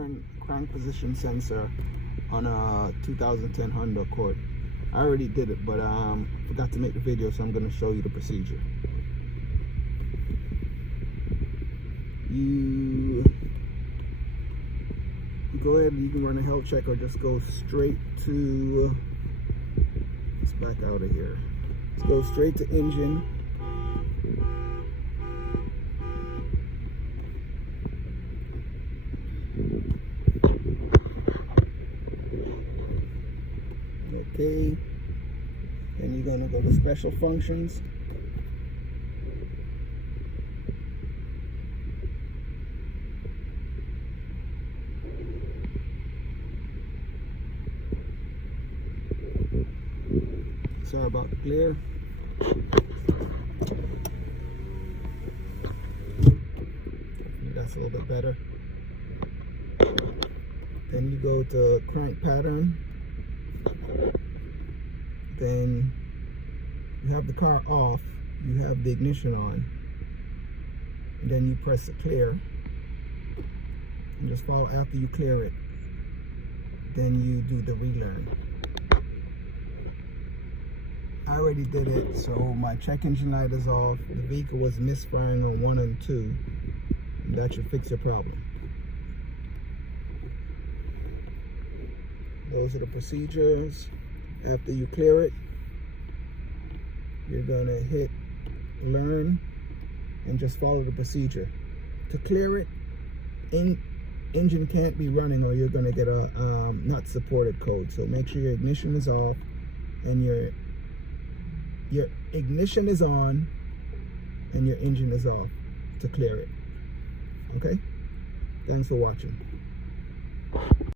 relearn crank position sensor on a 2010 Honda Accord. I already did it, but forgot to make the video, so I'm going to show you the procedure. You go ahead and you can run a health check or just go straight to, let's back out of here. Let's go straight to engine. Okay, then you're going to go to special functions. Sorry about the glare. That's a little bit better. Then you go to crank pattern. Then you have the car off, you have the ignition on, and then you press the clear and just follow after you clear it. Then you do the relearn. I already did it, so my check engine light is off. The vehicle was misfiring on 1 and 2, and that should fix your problem. Those are the procedures. After you clear it, you're gonna hit learn and just follow the procedure. To clear it, engine can't be running or you're gonna get a not supported code. So make sure your ignition is off and your ignition is on and your engine is off to clear it. Okay? Thanks for watching.